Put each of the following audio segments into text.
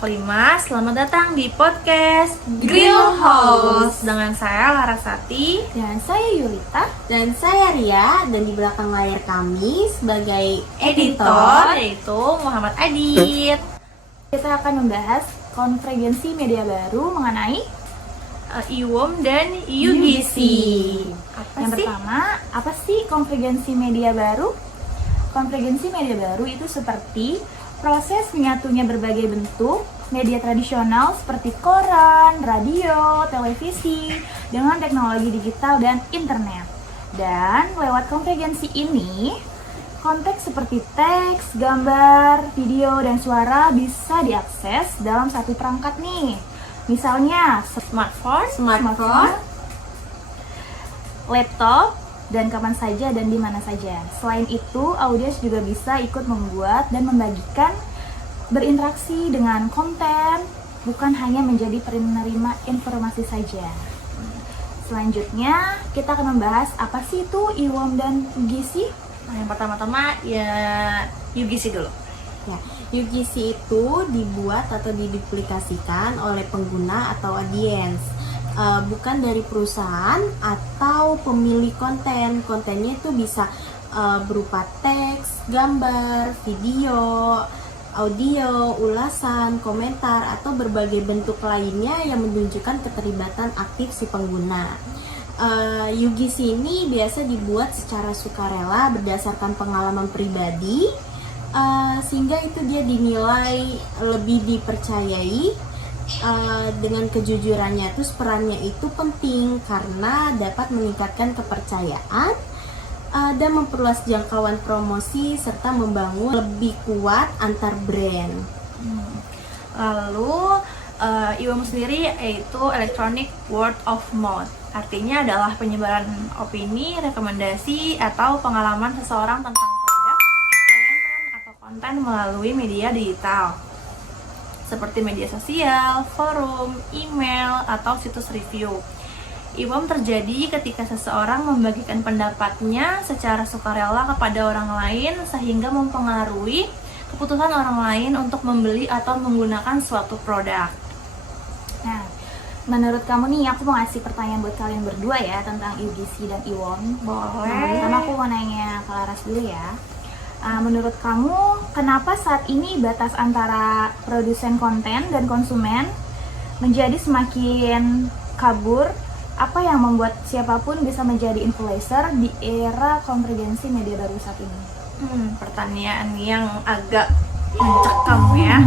5. Selamat datang di podcast Grill House dengan saya Larasati Dan saya Yulita. Dan saya Ria, dan di belakang layar kami sebagai editor yaitu Muhammad Adit. Kita akan membahas konvergensi media baru mengenai IWOM dan UGC. Yang pertama, apa sih konvergensi media baru? Konvergensi media baru itu seperti proses menyatunya berbagai bentuk media tradisional seperti koran, radio, televisi dengan teknologi digital dan internet. Dan lewat konvergensi ini, konteks seperti teks, gambar, video, dan suara bisa diakses dalam satu perangkat nih. Misalnya smartphone, laptop, dan kapan saja dan di mana saja. Selain itu, audiens juga bisa ikut membuat dan membagikan, berinteraksi dengan konten, bukan hanya menjadi penerima informasi saja. Selanjutnya, kita akan membahas apa sih itu IWOM dan UGC. Yang pertama-tama ya UGC dulu. Ya, UGC itu dibuat atau diduplikasikan oleh pengguna atau audiens, bukan dari perusahaan atau pemilik konten. Kontennya itu bisa berupa teks, gambar, video, audio, ulasan, komentar, atau berbagai bentuk lainnya yang menunjukkan keterlibatan aktif si pengguna. UGC ini biasa dibuat secara sukarela berdasarkan pengalaman pribadi, sehingga itu dia dinilai lebih dipercayai. Dengan kejujurannya, terus perannya itu penting karena dapat meningkatkan kepercayaan dan memperluas jangkauan promosi serta membangun lebih kuat antar brand. Lalu IWOM sendiri yaitu Electronic Word of Mouth. Artinya adalah penyebaran opini, rekomendasi, atau pengalaman seseorang tentang produk, layanan, atau konten melalui media digital seperti media sosial, forum, email, atau situs review. IWOM terjadi ketika seseorang membagikan pendapatnya secara sukarela kepada orang lain sehingga mempengaruhi keputusan orang lain untuk membeli atau menggunakan suatu produk. Nah, menurut kamu nih, aku mau ngasih pertanyaan buat kalian berdua ya tentang UGC dan IWOM. Boleh. Pertama aku mau nanya ke Laras dulu ya. Menurut kamu, kenapa saat ini batas antara produsen konten dan konsumen menjadi semakin kabur? Apa yang membuat siapapun bisa menjadi influencer di era konvergensi media baru saat ini? Pertanyaan yang agak mencekam ya.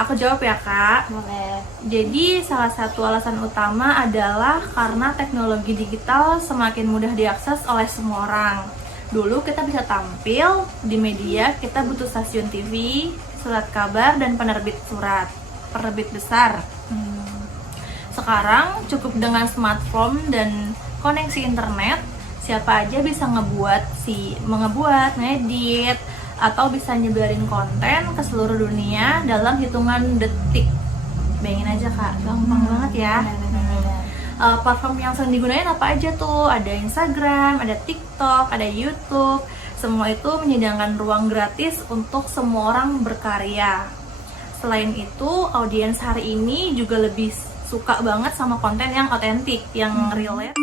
Aku jawab ya, Kak. Boleh. Jadi salah satu alasan utama adalah karena teknologi digital semakin mudah diakses oleh semua orang. Dulu kita bisa tampil di media, kita butuh stasiun TV, surat kabar, dan penerbit besar. Sekarang cukup dengan smartphone dan koneksi internet, siapa aja bisa mengebuat, ngedit, atau bisa nyebarin konten ke seluruh dunia dalam hitungan detik. Bayangin aja, Kak, gampang banget ya. Platform yang sering digunain apa aja tuh? Ada Instagram, ada TikTok, ada YouTube. Semua itu menyediakan ruang gratis untuk semua orang berkarya. Selain itu, audiens hari ini juga lebih suka banget sama konten yang otentik, yang relate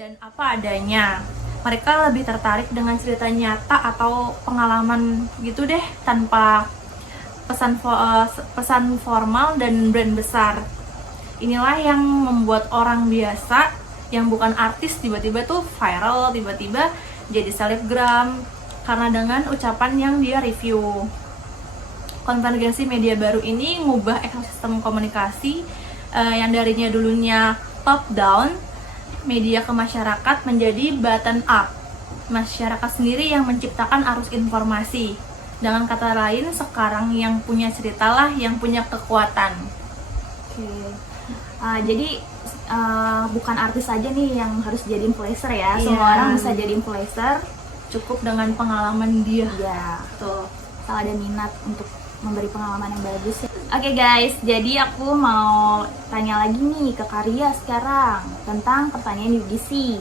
dan apa adanya. Mereka lebih tertarik dengan cerita nyata atau pengalaman gitu deh, tanpa pesan formal dan brand besar. Inilah yang membuat orang biasa yang bukan artis tiba-tiba tuh viral, tiba-tiba jadi selebgram karena dengan ucapan yang dia review. Konvergensi media baru ini ngubah ekosistem komunikasi yang darinya dulunya top down, media ke masyarakat menjadi bottom up. Masyarakat sendiri yang menciptakan arus informasi. Dengan kata lain, sekarang yang punya ceritalah yang punya kekuatan. Oke. Jadi bukan artis aja nih yang harus jadi influencer ya. Semua orang bisa jadi influencer, cukup dengan pengalaman dia. Ya, tuh. Kalau ada minat untuk memberi pengalaman yang bagus ya. Oke guys, jadi aku mau tanya lagi nih ke Karya sekarang tentang pertanyaan UGC.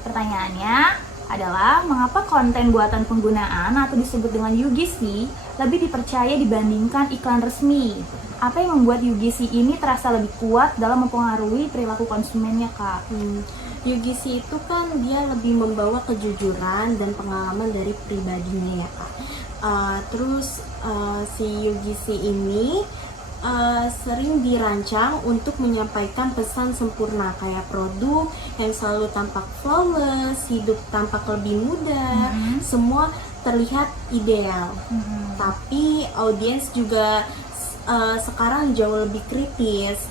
Pertanyaannya adalah, mengapa konten buatan penggunaan atau disebut dengan UGC lebih dipercaya dibandingkan iklan resmi. Apa yang membuat UGC ini terasa lebih kuat dalam mempengaruhi perilaku konsumennya, Kak? UGC itu kan dia lebih membawa kejujuran dan pengalaman dari pribadinya ya Kak. Terus si UGC ini sering dirancang untuk menyampaikan pesan sempurna, kayak produk yang selalu tampak flawless, hidup tampak lebih mudah, semua terlihat ideal. Tapi audiens juga sekarang jauh lebih kritis.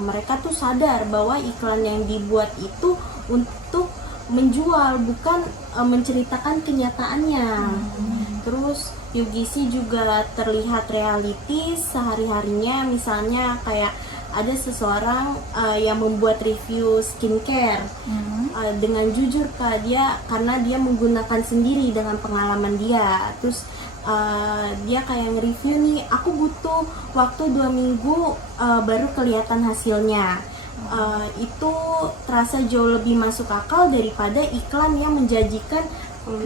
Mereka tuh sadar bahwa iklan yang dibuat itu untuk menjual, bukan menceritakan kenyataannya. Terus UGC juga terlihat realistis sehari-harinya, misalnya kayak ada seseorang yang membuat review skincare dengan jujur Kak, dia karena dia menggunakan sendiri dengan pengalaman dia. Terus dia kayak nge-review nih, aku butuh waktu 2 minggu baru kelihatan hasilnya. Itu terasa jauh lebih masuk akal daripada iklan yang menjanjikan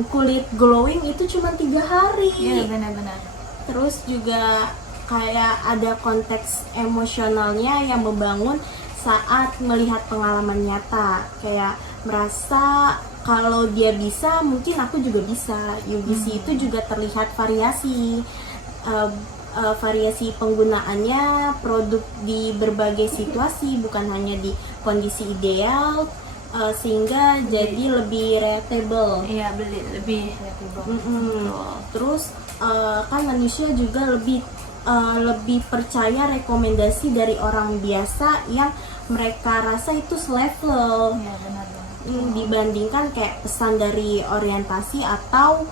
kulit glowing itu cuma 3 hari. Iya, benar-benar. Terus juga kayak ada konteks emosionalnya yang membangun saat melihat pengalaman nyata, kayak merasa kalau dia bisa, mungkin aku juga bisa. UGC itu juga terlihat variasi penggunaannya, produk di berbagai situasi, bukan hanya di kondisi ideal, sehingga jadi lebih relatable. Iya, lebih Terus kan manusia juga lebih percaya rekomendasi dari orang biasa yang mereka rasa itu selevel. Iya, benar-benar. Dibandingkan kayak pesan dari orientasi atau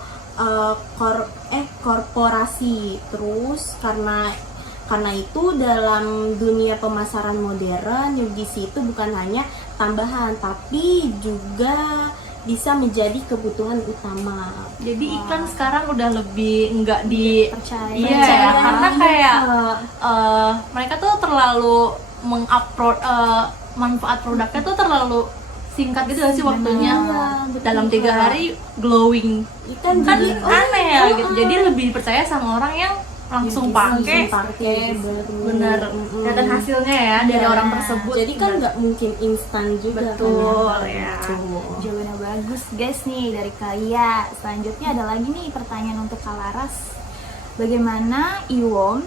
korporasi. Terus karena itu dalam dunia pemasaran modern, UGC itu bukan hanya tambahan tapi juga bisa menjadi kebutuhan utama. Jadi iklan sekarang udah lebih nggak Percaya. Iya, karena kayak mereka tuh terlalu mengupload manfaat produknya tuh terlalu singkat gitu sih waktunya. Betul, Dalam 3 hari glowing. Kan Kan jadi aneh ya gitu. Jadi lebih percaya sama orang yang langsung pakai. Bener. Kelihatan hasilnya ya dari orang tersebut. Jadi kan nggak mungkin instan juga. Betul, kan ya. Betul. Jawabannya bagus guys nih dari Kaya. Selanjutnya ada lagi nih pertanyaan untuk Kak Laras. Bagaimana IWOM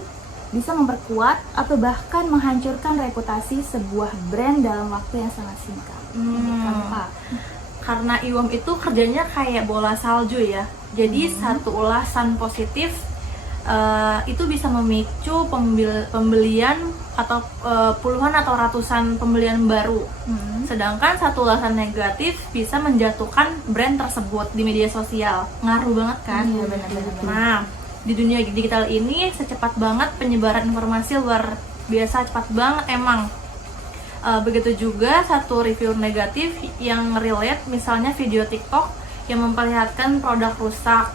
bisa memperkuat atau bahkan menghancurkan reputasi sebuah brand dalam waktu yang sangat singkat? Kak. Karena IWOM itu kerjanya kayak bola salju ya. Jadi satu ulasan positif itu bisa memicu pembelian atau puluhan atau ratusan pembelian baru. Sedangkan satu ulasan negatif bisa menjatuhkan brand tersebut di media sosial. Ngaruh banget kan? Iya, benar-benar. Nah, di dunia digital ini secepat banget penyebaran informasi, luar biasa cepat banget emang. Begitu juga satu review negatif yang relate, misalnya video TikTok yang memperlihatkan produk rusak,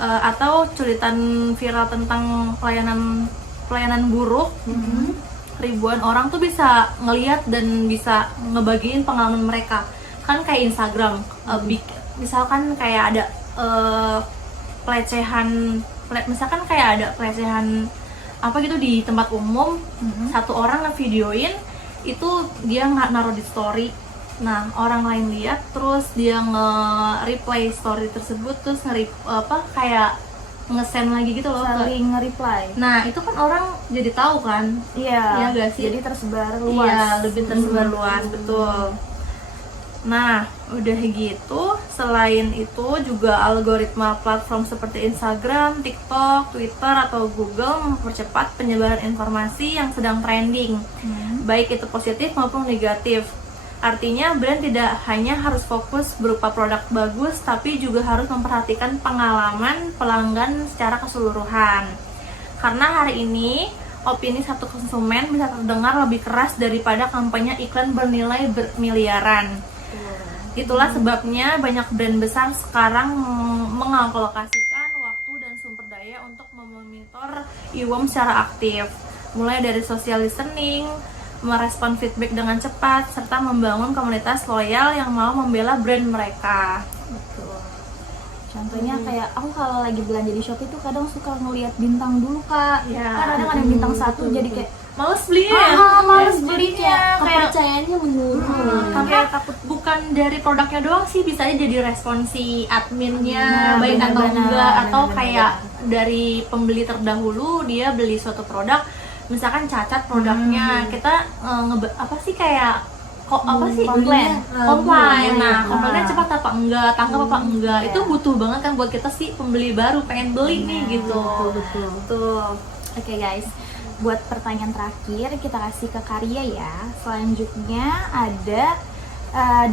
atau cuitan viral tentang pelayanan buruk. Ribuan orang tuh bisa ngelihat dan bisa ngebagiin pengalaman mereka. Kan kayak Instagram, misalkan kayak ada misalkan kayak ada pelecehan apa gitu di tempat umum, satu orang ngevideoin itu, dia nggak naruh di story. Nah, orang lain lihat, terus dia nge-reply story tersebut, terus kayak nge-send lagi gitu loh, Saling nge-reply. Nah, itu kan orang jadi tahu kan. Iya, Iya nggak sih? jadi tersebar luas. Iya, lebih tersebar luas, betul. Nah, udah gitu, selain itu juga algoritma platform seperti Instagram, TikTok, Twitter, atau Google mempercepat penyebaran informasi yang sedang trending, baik itu positif maupun negatif. Artinya brand tidak hanya harus fokus berupa produk bagus, tapi juga harus memperhatikan pengalaman pelanggan secara keseluruhan. Karena hari ini opini satu konsumen bisa terdengar lebih keras daripada kampanye iklan bernilai bermiliaran. Itulah sebabnya banyak brand besar sekarang mengalokasikan waktu dan sumber daya untuk memonitor IWOM secara aktif, mulai dari social listening, merespon feedback dengan cepat, serta membangun komunitas loyal yang mau membela brand mereka. Betul. Contohnya kayak aku kalau lagi belanja di Shopee tuh kadang suka ngelihat bintang dulu Kak. Iya. Kan kadang ada yang bintang satu betul, jadi betul. kayak males belinya ya. males Jadi belinya kayak kayak kepercayaannya menurun. Karena bukan dari produknya doang sih, bisa aja jadi respon si adminnya Nah, baik atau benar-benar, enggak, atau benar-benar. kayak dari pembeli terdahulu dia beli suatu produk, misalkan cacat produknya, kita apa sih kayak kok apa sih komplain. komplain. Nah, Ah. komplainnya cepat apa enggak, tanggap apa enggak, iya. itu butuh banget kan buat kita sih pembeli baru pengen beli nih gitu. Betul. Tuh. Oke guys, buat pertanyaan terakhir kita kasih ke Karya ya. Selanjutnya ada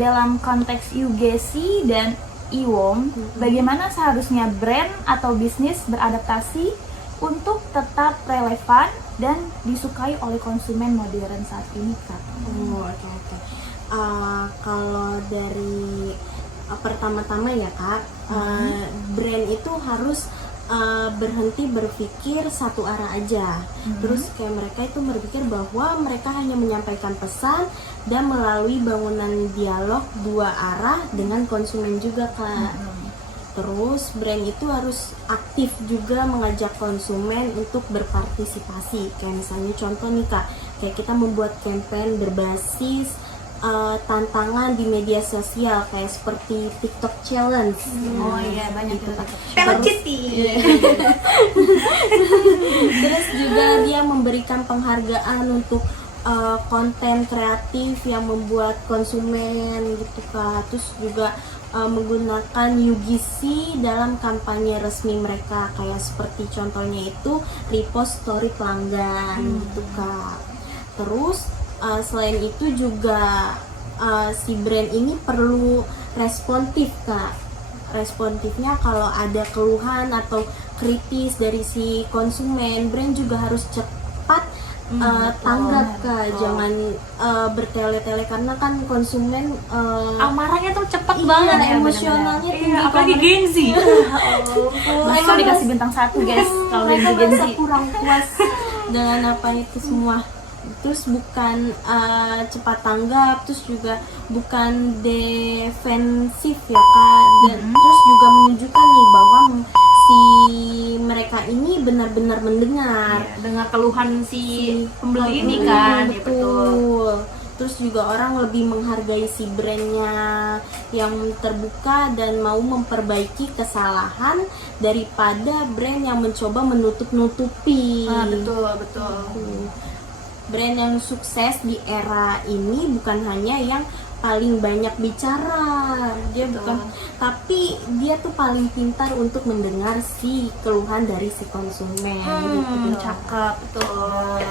dalam konteks UGC dan IWOM, bagaimana seharusnya brand atau bisnis beradaptasi untuk tetap relevan dan disukai oleh konsumen modern saat ini Kak? Oh, oke. Kalau dari pertama-tama ya Kak, brand itu harus berhenti berpikir satu arah aja. Terus kayak mereka itu berpikir bahwa mereka hanya menyampaikan pesan dan melalui bangunan dialog dua arah dengan konsumen juga Kak. Terus brand itu harus aktif juga mengajak konsumen untuk berpartisipasi. Kayak misalnya contoh nih Kak, kayak kita membuat campaign berbasis tantangan di media sosial kayak seperti TikTok Challenge. Oh iya, banyak gitu, tuh Kak. TikTok. Pelociti. Terus juga dia memberikan penghargaan untuk konten kreatif yang membuat konsumen gitu Kak. Terus juga menggunakan UGC dalam kampanye resmi mereka kayak seperti contohnya itu repost story pelanggan gitu Kak. Terus selain itu juga si brand ini perlu responsif Kak. Responsifnya kalau ada keluhan atau kritis dari si konsumen, brand juga harus cepat tanggap Kak. Jangan bertele-tele karena kan konsumen Amarahnya tuh cepet banget ya, emosionalnya bener-bener. tinggi. Iya, apalagi Gen Z. Langsung dikasih bintang 1 guys kalau mereka yang Gen Z. merasa kurang puas dengan apa itu semua. Terus bukan cepat tanggap, terus juga bukan defensif ya Kak. Dan terus juga menunjukkan nih bahwa si mereka ini benar-benar mendengar Dengar keluhan si pembeli ini kan. Ya, betul. Terus juga orang lebih menghargai si brandnya yang terbuka dan mau memperbaiki kesalahan daripada brand yang mencoba menutup-nutupi. Betul. Brand yang sukses di era ini bukan hanya yang paling banyak bicara, dia bukan, tapi dia tuh paling pintar untuk mendengar si keluhan dari si konsumen. Gitu. Cakep tuh.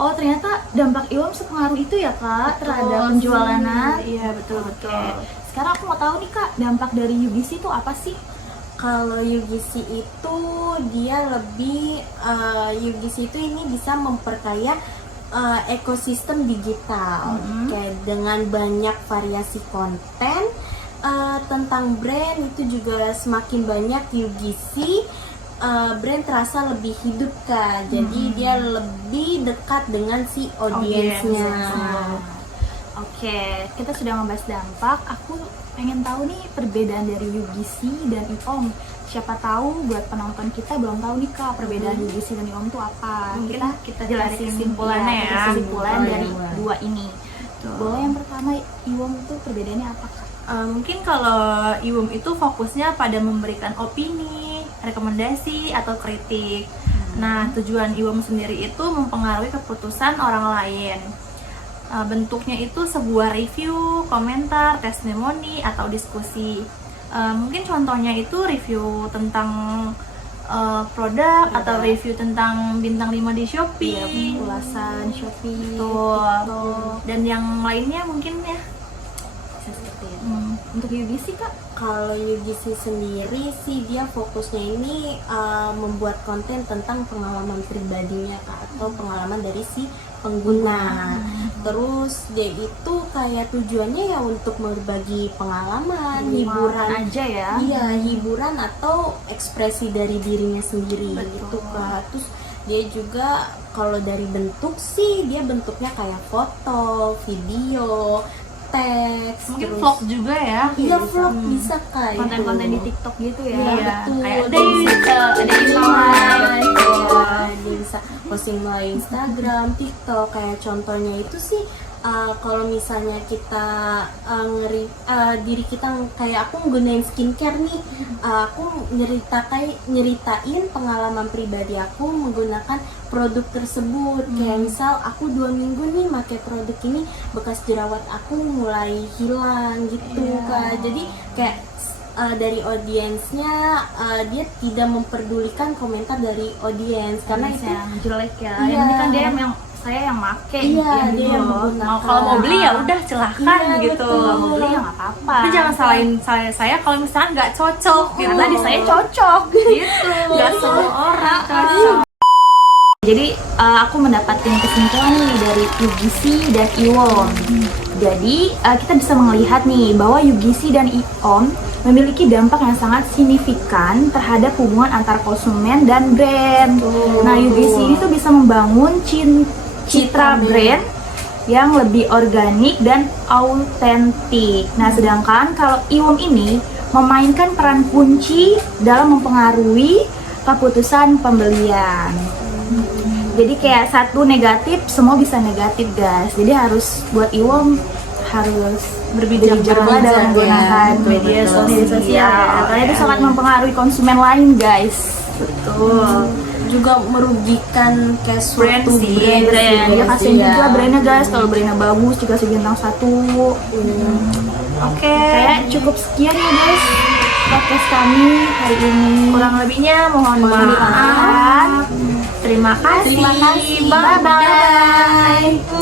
Oh ternyata dampak IWOM sepengaruh itu ya Kak terhadap penjualannya. Iya betul. Sekarang aku mau tahu nih Kak, dampak dari UGC itu apa sih? Kalau UGC itu dia lebih UGC itu ini bisa memperkaya ekosistem digital kayak dengan banyak variasi konten tentang brand itu juga semakin banyak UGC brand terasa lebih hidup Kak. Jadi dia lebih dekat dengan si audiensnya. Oke, kita sudah membahas dampak. Aku pengen tahu nih perbedaan dari UGC dan IWOM. Siapa tahu buat penonton kita belum tahu nih Kak perbedaan UGC dan IWOM itu apa. Mungkin kita jelasin cari kesimpulannya ya. kesimpulan dari dua ini. Tuh. Boleh yang pertama IWOM itu perbedaannya apa Kak? Mungkin kalau IWOM itu fokusnya pada memberikan opini, rekomendasi atau kritik. Nah, tujuan IWOM sendiri itu mempengaruhi keputusan orang lain. Bentuknya itu sebuah review, komentar, testimoni, atau diskusi. Mungkin contohnya itu review tentang produk atau review tentang bintang 5 di Shopee, Ulasan Shopee, Betul. TikTok. Dan yang lainnya mungkin ya. Bisa seperti itu. Untuk UGC Kak? Kalau UGC sendiri sih dia fokusnya ini membuat konten tentang pengalaman pribadinya Kak, atau pengalaman dari si pengguna. Terus dia itu kayak tujuannya ya untuk berbagi pengalaman, hiburan aja ya. Iya, hiburan atau ekspresi dari dirinya sendiri. Betul. Gitu Kak. Terus dia juga kalau dari bentuk sih dia bentuknya kayak foto, video, teks, Mungkin terus vlog juga ya. iya vlog bisa Kak. Konten-konten di TikTok gitu ya. Iya, Iya, betul. kayak Dia bisa ada live, live. ya, dia bisa posting melalui Instagram, TikTok. Kayak contohnya itu sih kalau misalnya kita diri kita kayak aku gunain skincare nih, aku nyeritain pengalaman pribadi aku menggunakan produk tersebut. Kayak misal aku 2 minggu nih pakai produk ini, bekas jerawat aku mulai hilang gitu Kak. Jadi kayak dari audiensnya dia tidak memperdulikan komentar dari audiens karena itu yang jelek ya. Iya. Yang penting kan dia yang saya yang make Iya, gitu dia yang loh. menggunakan. Kalau mau beli ya udah silahkan Iya, gitu. betul. Kalau mau beli ya nggak apa-apa. Tapi jangan salahin saya kalau misalnya nggak cocok gitu. Karena di saya cocok. gitu. Nggak semua orang cocok. Jadi aku mendapatkan kesimpulan nih dari UGC dan IWOM. Jadi kita bisa melihat nih bahwa UGC dan IWOM memiliki dampak yang sangat signifikan terhadap hubungan antar konsumen dan brand. Nah, UGC ini tuh bisa membangun citra brand yang lebih organik dan autentik. Nah, sedangkan kalau IWOM ini memainkan peran kunci dalam mempengaruhi keputusan pembelian. Jadi kayak satu negatif, semua bisa negatif guys. Jadi harus buat IWOM harus berbijaklah dalam menggunakan media sosial ya. Karena itu sangat mempengaruhi konsumen lain guys. Betul. juga merugikan kayak Brand suatu sih, Brand, ya kasihan Iya. juga brandnya guys. Kalau brandnya bagus dikasih bintang 1. Oke. Kayak cukup sekian ya guys podcast kami hari ini. Kurang lebihnya mohon maaf. Terima kasih. Terima kasih. Bye bye. Bye-bye.